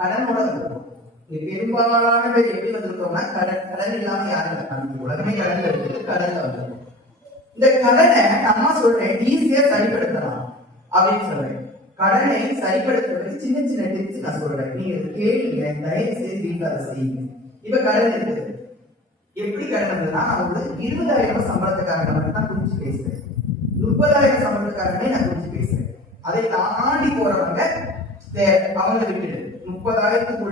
கடனோட இருக்கும். பெரும்பாலான பேர் எப்படி வந்திருக்கோம்னா கடன் கடன் இல்லாம யாரும் இல்லை. உலகமே கடன் இருக்குது கடன்ல வந்திருக்கோம் இந்த கடனை அம்மா சொல்றேன் ஈஸியா சரிப்படுத்தலாம் அப்படின்னு சொல்றேன். கடனை சரிப்படுத்துறது சின்ன சின்ன டிப்ஸ் நான் சொல்றேன். நீங்க கேளுங்க. தயவு செய்து வீட்டுல அதை செய்யுங்க. இப்ப கடன் இருக்குது. எப்படி கடன் இருந்ததுன்னா நான் இருபதாயிரம் ரூபாய் சம்பளத்துக்காரங்க மட்டும் தான் குறிச்சு பேசுறேன். முப்பதாயிரம் சம்பளத்துக்காரனே நான் குறிச்சு பேசுறேன். அதை தாண்டி போறவங்க அவங்களை விட்டுடு. முப்பதாயிரத்துக்கு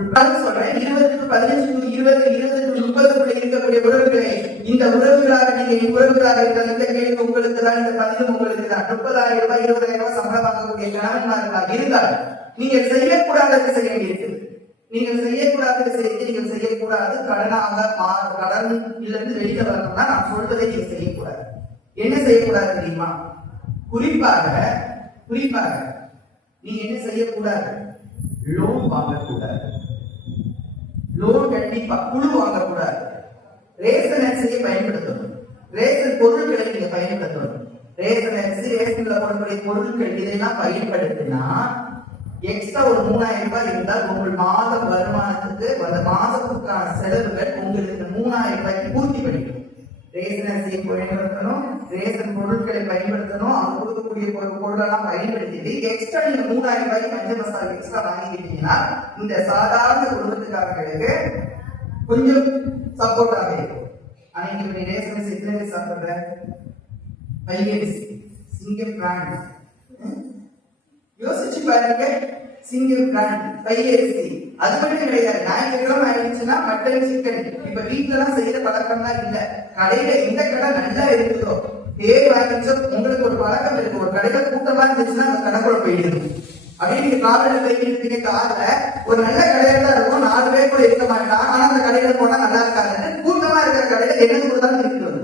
சொல்றேன் இருபது டு பதினஞ்சு இருபது இருபது டு முப்பதுக்குள்ள இருக்கக்கூடிய உறவுகளை இந்த உறவுகளாக நீங்க உறவுகளாக இருக்கிற இந்த கேள்வி உங்களுக்கு தான் இந்த பதிலும் உங்களுக்கு தான். முப்பதாயிரம் ரூபாய் இருபதாயிரம் ரூபாய் சம்பளம் வாங்கக்கூடிய கணவன்மார்களாக இருந்தால் நீங்க செய்யக்கூடாதது செய்ய வேண்டியது நீங்கள் செய்யக்கூடாதது செய்து நீங்கள் செய்யக்கூடாது கடனாக மா- கடன் இருந்து வெளியில வரணும்னா நான் சொல்வதை நீங்க செய்யக்கூடாது. என்ன செய்யக்கூடாது தெரியுமா? குறிப்பாக குறிப்பாக நீ என்ன செய்யக்கூடாது? லோன் வாங்கக்கூடாது. லோன் கண்டிப்பா குழு வாங்கக்கூடாது. ரேஷன் அரிசியை பயன்படுத்தணும். ரேஷன் பொருட்களை நீங்க பயன்படுத்தணும். ரேஷன் அரிசி ரேஷன்ல போடக்கூடிய பொருட்கள் இதெல்லாம் பயன்படுத்தினா எக்ஸ்ட்ரா ஒரு மூணாயிரம் ரூபாய் இருந்தால் உங்கள் மாத வருமானத்துக்கு அந்த மாதத்துக்கான செலவுகள் உங்களுக்கு மூணாயிரம் ரூபாய்க்கு பூர்த்தி பண்ணிடும் ரேஷன் பயன்படுத்தணும். ரேஷன் பொருட்களை பயன்படுத்தணும். அவங்க கொடுக்கக்கூடிய பொருள் பொருளெல்லாம் பயன்படுத்திட்டு எக்ஸ்ட்ரா நீங்க மூணாயிரம் ரூபாய் மஞ்சள் மசாலா எக்ஸ்ட்ரா வாங்கிக்கிட்டீங்கன்னா இந்த சாதாரண குடும்பத்துக்காரர்களுக்கு கொஞ்சம் சப்போர்ட்டாக இருக்கும். ஆனா இங்க இப்ப நீ சாப்பிடுற? பையன் சிங்கம் பிராண்ட் யோசிச்சு பாருங்க. சிங்கம் பிராண்ட் பையரிசி அது மட்டும் கிடையாது. ஞாயிற்றுக்கிழமை ஆயிடுச்சுன்னா மட்டன் சிக்கன் இப்ப வீட்டுல எல்லாம் செய்யற பழக்கம்லாம் இல்ல. கடையில எந்த கடை நல்லா இருக்குதோ? பேர் வாங்கிச்சோ உங்களுக்கு ஒரு பழக்கம் இருக்கு. ஒரு கடையில கூட்டமா இருந்துச்சுன்னா அந்த கடைக்குள்ள போயிடுது. அப்படியே நீங்க காலையில போயிட்டு இருப்பீங்க கார்ல ஒரு நல்ல கடையில தான் இருக்கும். நாலு பேர் கூட இருக்க மாட்டான். ஆனா அந்த கடையில போனா நல்லா இருக்காங்கன்னு கூட்டமா இருக்கிற கடையில என்ன கொடுத்தாலும் இருக்கு வந்து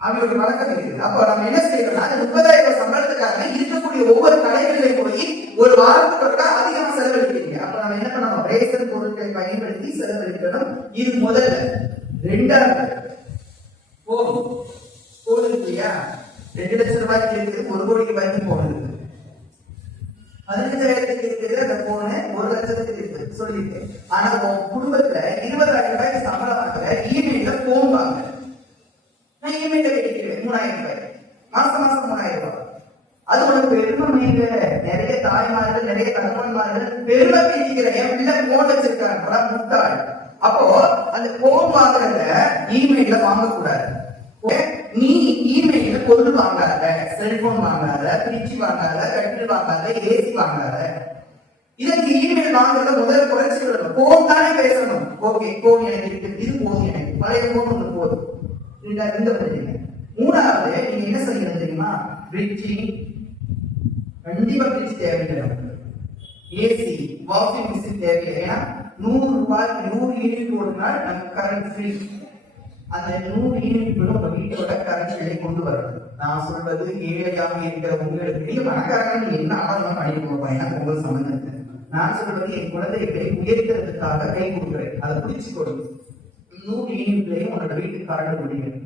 அவங்களுக்கு வழக்கம் இருக்குது. அப்போ நம்ம என்ன செய்யறோம்னா அந்த முப்பதாயிரம் சம்பளத்துக்காக இருக்கக்கூடிய ஒவ்வொரு ஒரு வாரத்துக்கு விட அதிகமா செலவழிக்கிறீங்க. அப்ப நம்ம என்ன பண்ணணும்? ரேசன் பொருட்களை பயன்படுத்தி செலவழிக்கணும். இது முதல்ல. ரெண்டாவது. போகும் போன் இல்லையா? ரெண்டு லட்சம் ரூபாய்க்கு இருக்குது ஒரு கோடி ரூபாய்க்கு போனது. பதினஞ்சாயிரத்துக்கு இருக்குது அந்த போனு ஒரு லட்சத்துக்கு இருக்கு. சொல்லியிருக்கேன் ஆனா உன் குடும்பத்துல இருபதாயிரம் ரூபாய்க்கு சம்பளம் வாங்குற இமெயில போன் வாங்க நான் இமெயில கட்டிக்கிறேன் மூணாயிரம் ரூபாய். மாசம் மாசம் மூணாயிரம் ரூபாய். பெருமை நிறைய தாய்மார்கள் நிறைய தகவல்மார்கள் பெருமை மீதிக்கிற என் பிள்ளை போன் வச்சிருக்காங்க. அதான் முட்டாள். அப்போ அந்த போன் வாங்குறத இமெயில வாங்கக்கூடாது. ஓகே? நீ இமெயில பொருள் வாங்காத. செல்போன் வாங்காத பிரிட்ஜ் வாங்காத கட்டில் வாங்காத ஏசி வாங்காத. இதற்கு இமெயில் வாங்குறத முதல்ல குறைச்சி விடணும். போன் தானே பேசணும். ஓகே போன் எனக்கு இருக்கு. இது போன் எனக்கு. பழைய போன் ஒன்று போதும். இந்த இந்த மூணாவது நீங்க என்ன செய்யணும் தெரியுமா? பிரிட்ஜிங் கண்டிப்பா தேவையில்லை ஏசி வாஷிங் மிஷின் தேவையில்லை ஏன்னா நூறு ரூபாய்க்கு நூறு யூனிட் ஓடுனால் நமக்கு கரண்ட் ஃப்ரீ அந்த நூறு யூனிட் கூட உங்க வீட்டோட கரண்ட் பில்லை கொண்டு வரணும் நான் சொல்றது ஏழையாக இருக்கிற உங்களுக்கு நீங்க பணக்காரங்க நீங்க என்ன ஆதாரம் பண்ணி போங்க எனக்கு உங்களுக்கு சம்மந்தம் நான் சொல்றது என் குழந்தைகளை உயர்த்துறதுக்காக கை கொடுக்குறேன் அதை பிடிச்சு கொடுங்க நூறு யூனிட்லயும் உன்னோட வீட்டுக்கு கரண்ட் முடியும்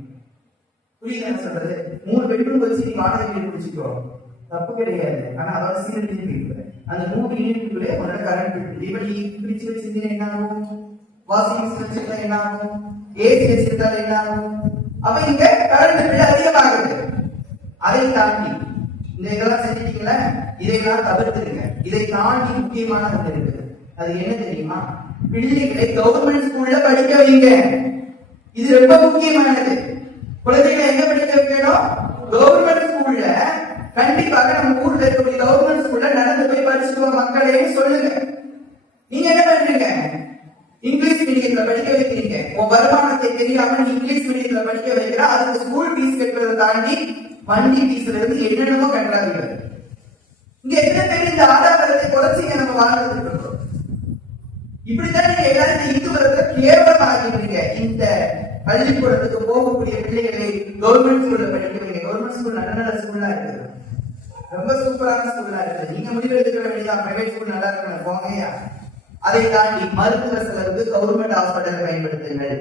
புரியுதுன்னு சொல்றது மூணு பெட்ரூம் வச்சு நீ வாடகை வீடு பிடிச்சிக்கோ தப்பு கிடையாது. ஆனா அதோட சீரழிஞ்சு போயிருக்கு அந்த மூணு யூனிட்டுக்குள்ளே உன்னோட கரண்ட் இருக்கு. இப்படி பிரிச்சு வச்சிருந்தீங்கன்னா என்ன ஆகும்? வாஷிங் மிஷின் வச்சிருந்தா என்ன ஆகும்? ஏசி வச்சிருந்தா என்ன ஆகும்? அப்ப இங்க கரண்ட் பில் அதிகமாகுது. அதை தாண்டி இந்த இதெல்லாம் செஞ்சிட்டீங்களா? இதையெல்லாம் தவிர்த்துடுங்க. இதை தாண்டி முக்கியமான ஒன்று இருக்குது. அது என்ன தெரியுமா? பிள்ளைகளை கவர்மெண்ட் ஸ்கூல்ல படிக்க வைங்க. இது ரொம்ப முக்கியமானது. குழந்தைகளை எங்க படிக்க வைக்கணும்? கவர்மெண்ட் ஸ்கூல்ல கண்டிப்பாக நம்ம ஊர்ல இருக்கக்கூடிய கவர்மெண்ட் ஸ்கூல்ல நடந்து போய் படிச்சுட்டு வா சொல்லுங்க. நீங்க என்ன பண்றீங்க? இங்கிலீஷ் மீடியத்துல படிக்க வைக்கிறீங்க. உன் வருமானத்தை தெரியாம நீ இங்கிலீஷ் மீடியத்துல படிக்க வைக்கிற அதுக்கு ஸ்கூல் ஃபீஸ் கட்டுறதை தாண்டி வண்டி ஃபீஸ்ல இருந்து என்னென்னமோ கட்டுறாங்க இங்க எத்தனை பேர் இந்த ஆதாரத்தை குறைச்சிங்க நம்ம வாழ்ந்துட்டு இருக்கோம்? இப்படித்தான் நீங்க எல்லாரும் இந்த இந்து மதத்தை கேவலமாக்கிட்டீங்க இந்த பள்ளிக்கூடத்துக்கு போகக்கூடிய பிள்ளைகளை கவர்மெண்ட் ஸ்கூல்ல படிக்க வைங்க. கவர்மெண்ட் ஸ்கூல் நல்ல நல்ல ஸ்கூல்லாம் இருக்குது ரொம்ப சூப்பரான ஸ்கூல்லாம் இருக்குது நீங்க முடிவு எடுத்துக்க வேண்டியதான் பிரைவேட் ஸ்கூல் நல்லா இருக்கணும். போங்கயா அதை தாண்டி மருத்துவ செலவுக்கு கவர்மெண்ட் ஹாஸ்பிட்டல் பயன்படுத்துங்கள்.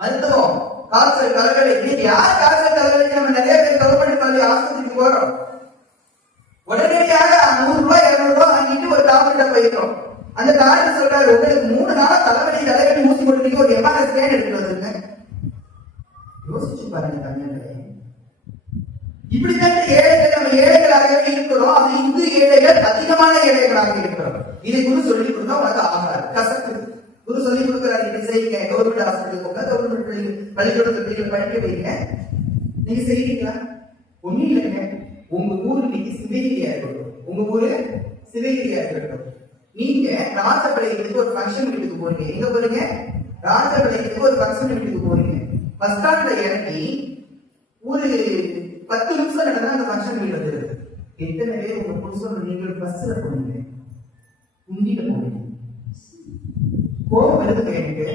மருத்துவம் காய்ச்சல் கலகலை. இன்னைக்கு யார் காய்ச்சல் தலைவலிக்கு நம்ம நிறைய பேர் கவர்மெண்ட் பள்ளி ஆஸ்பத்திரிக்கு போறோம் உடனடியாக நூறு ரூபாய் இருநூறு ரூபாய் வாங்கிட்டு ஒரு டாக்டர்கிட்ட போயிடும் அந்த டாக்டர் சொல்றாரு உங்களுக்கு மூணு நாளா தலைவலி தலைவலி ஊசி போட்டுருக்கீங்க ஒரு எம்ஆர்ஐ ஸ்கேன் எடுத்துட்டு வந்துருங்க யோசிச்சு பாருங்க தமிழர்களே இப்படித்தான் ஏழைகள் நம்ம ஏழைகளாகவே அது இந்து ஏழைகள் அதிகமான ஏழைகளாக இருக்கிறோம் இதை குரு சொல்லி கொடுத்தா உனக்கு ஆகாது. கசக்கு. குரு சொல்லி கொடுக்கிறாரு இப்படி செய்யுங்க. கவர்மெண்ட் ஹாஸ்பிட்டல் போங்க. கவர்மெண்ட் பள்ளி பள்ளிக்கூடத்துல பிள்ளைகள் படிக்க வைங்க. நீங்க செய்வீங்களா? ஒண்ணும் இல்லைங்க. உங்க ஊர் இன்னைக்கு சிவகிரியா இருக்கட்டும். உங்க ஊரு சிவகிரியா இருக்கட்டும். நீங்க ராஜபாளையத்துக்கு ஒரு ஃபங்க்ஷன் வீட்டுக்கு போறீங்க. எங்க போறீங்க? ராஜபாளையத்துக்கு ஒரு ஃபங்க்ஷன் வீட்டுக்கு போறீங்க. பஸ் ஸ்டாண்ட்ல இறங்கி ஒரு பத்து நிமிஷம் நடந்தா அந்த ஃபங்க்ஷன் வீடு வந்துருது. எத்தனை பேர் உங்க புருஷன் நீங்கள் பஸ்ல போனீங்க? உண்டியில போனீங்க. கோபம் வருதுங்க எனக்கு.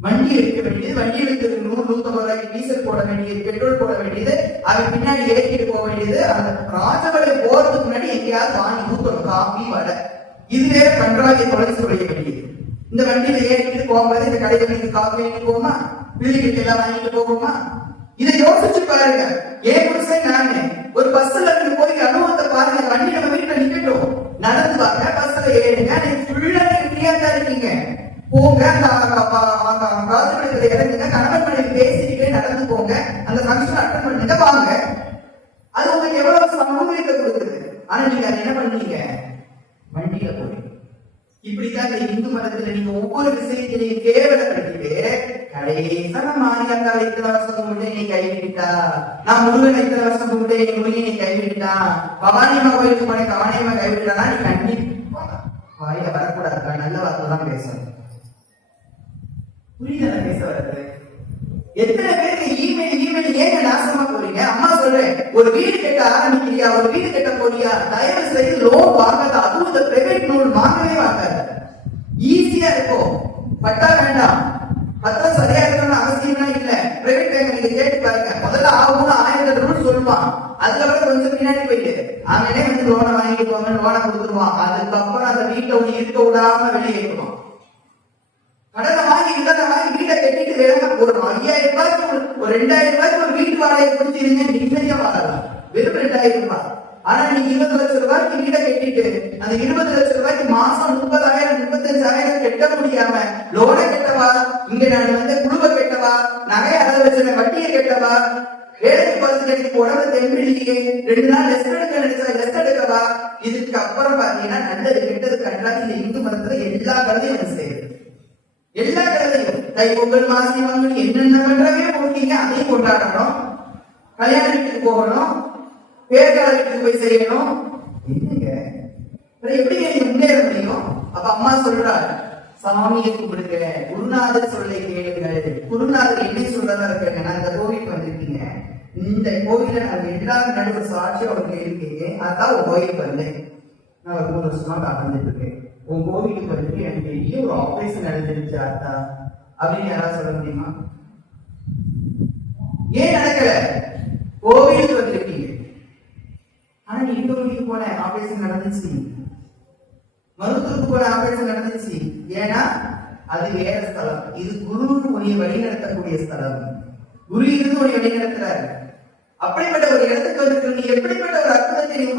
வண்டி எடுக்க வேண்டியது வண்டி எடுக்கிறதுக்கு நூறு நூத்தம்பது ரூபாய்க்கு டீசல் போட வேண்டியது பெட்ரோல் போட வேண்டியது அதுக்கு பின்னாடி ஏற்றிட்டு போக வேண்டியது அந்த ராஜமலை போறதுக்கு முன்னாடி எங்கேயாவது வாங்கி ஊத்தணும் காப்பி வடை. இது வேற கன்றாவிய தொலைச்சு சொல்ல வேண்டியது இந்த வண்டியில ஏறிக்கிட்டு போகும்போது இந்த கடையில் நீங்க காபி வாங்கிட்டு போகுமா? பில்லிக்கிட்டு எல்லாம் வாங்கிட்டு போகுமா? இதை யோசிச்சு பாருங்க. ஏன் புருஷன் நானே ஒரு பஸ்ல இருந்து போய் அனுபவத்தை பாருங்க. வண்டி நம்ம வீட்டுல நிக்கட்டும். நடந்து வாங்க பஸ்ல ஏறுங்க. நீங்க ஃபுல்லா ஃப்ரீயா தான் இருக்கீங்க. போங்க அந்த ராஜபுரத்துல இறங்குங்க. கணவன் மனைவி பேசிக்கிட்டே நடந்து போங்க. அந்த ஃபங்க்ஷன் அட்டன் பண்ணுங்க. வாங்க. அது உங்களுக்கு எவ்வளவு சமூகத்தை கொடுக்குது? ஆனா நீங்க அதை என்ன பண்ணீங்க? வண்டியில போய் இப்படித்தான் இந்த இந்து மதத்துல நீங்க ஒவ்வொரு விஷயத்திலையும் கேவலப்படுத்திட்டு கடைசா நான் மாரியாக்கால இத்தனை வருஷம் கும்பிட்டு நீ கைவிட்டா நான் முருகன் இத்தனை வருஷம் கும்பிட்டு நீ முருகனை கைவிட்டா பவானியம்மா கோயிலுக்கு போன பவானியம்மா கைவிட்டானா நீ கண்டிப்பா வாயில வரக்கூடாது. நல்ல வார்த்தை தான் பேசணும் புரியல பேச வர்றது? எத்தனை பேருக்கு இமெயில் இமெயில் ஏங்க நாசமா போறீங்க? அம்மா சொல்றேன் ஒரு வீடு கட்ட ஆரம்பிக்கிறியா? ஒரு வீடு கட்ட போறியா? தயவு செய்து லோன் வாங்காத. அதுவும் இந்த பிரைவேட் லோன் வாங்கவே வாங்காத. ஈஸியா இருக்கும். பட்டா வேண்டாம். பத்திரம் சரியா இருக்கணும்னு அவசியம்லாம் இல்ல. பிரைவேட் பேங்க் நீங்க கேட்டு பாருங்க. முதல்ல ஆகும்னு ஆயிரத்தி ரூபாய் சொல்லுவான். அதுக்கப்புறம் கொஞ்சம் பின்னாடி போயிட்டு அவனே வந்து லோனை வாங்கிட்டு லோனை கொடுத்துருவான். அதுக்கப்புறம் அந்த வீட்டை ஒண்ணு இருக்க விடாம வெளியே இருக்கணும் கடனை வாங்கி கடனை வாங்கி வீட்டை கட்டிட்டு வேலை ஒரு ஐயாயிரம் ரூபாய்க்கு ஒரு- ரெண்டாயிரம் ரூபாய்க்கு ஒரு வீட்டு வாடகை கொடுத்துருங்க நிம்மதியா வாழலாம் வெறும் ரெண்டாயிரம் ரூபாய். ஆனா நீங்க இருபது லட்சம் ரூபாய்க்கு வீட்டை கட்டிட்டு அந்த இருபது லட்சம் ரூபாய்க்கு மாசம் முப்பதாயிரம் முப்பத்தஞ்சாயிரம் கட்ட முடியாம லோனை கட்டவா இங்க நான் வந்து குடும்ப கட்டவா நகையை அதை வச்சிருக்க வட்டியை வேலைக்கு உடம்பு தெம்பிடியே ரெண்டு நாள் ரெஸ்ட் எடுக்க நினைச்சா ரெஸ்ட் எடுக்கவா இதுக்கு அப்புறம் பாத்தீங்கன்னா நல்லது கெட்டது கண்டாது இந்த இந்து மதத்துல எல்லா கருதையும் வந்து செய்யுது எல்லா கடலையும் தை பொங்கல் மாசி மங்கல் என்னென்ன பண்றவே போட்டீங்க அதையும் கொண்டாடணும். கல்யாண வீட்டுக்கு போகணும். பேர்கால வீட்டுக்கு போய் செய்யணும். என்னங்க? எப்படி நீங்க முன்னேற முடியும்? அப்ப அம்மா சொல்றாரு சாமியை கும்பிடுங்க. குருநாதர் சொல்லை கேளுங்கள். குருநாதர் என்ன சொல்றதா இருக்காங்க நான் கோவிலுக்கு வந்திருக்கீங்க. இந்த கோவில நான் எல்லாரும் நடுவர் சாட்சி அவருக்கு இருக்கீங்க அதான் உங்க கோயிலுக்கு வந்தேன் நான் ஒரு மூணு வருஷமா நடந்துட்டு இருக்கேன். உன் கோவிலுக்கு வந்துட்டு எனக்கு பெரிய ஒரு ஆபரேஷன் நடந்துருச்சு அத்தா அப்படின்னு யாராவது சொல்ல முடியுமா? ஏன் நடக்கல? கோவிலுக்கு வந்திருக்கீங்க. ஆனா நீ இந்த வீட்டுக்கு போன ஆபரேஷன் நடந்துச்சு. மருத்துவத்துக்கு போன ஆபரேஷன் நடந்துச்சு. ஏன்னா அது வேற ஸ்தலம். இது குரு உன்னை வழி நடத்தக்கூடிய ஸ்தலம். குரு இருந்து உன்னை வழி நடத்துறாரு அப்படிப்பட்ட ஒரு இடத்துக்கு வந்து நீ எப்படிப்பட்ட ஒரு அற்புதத்தை நீ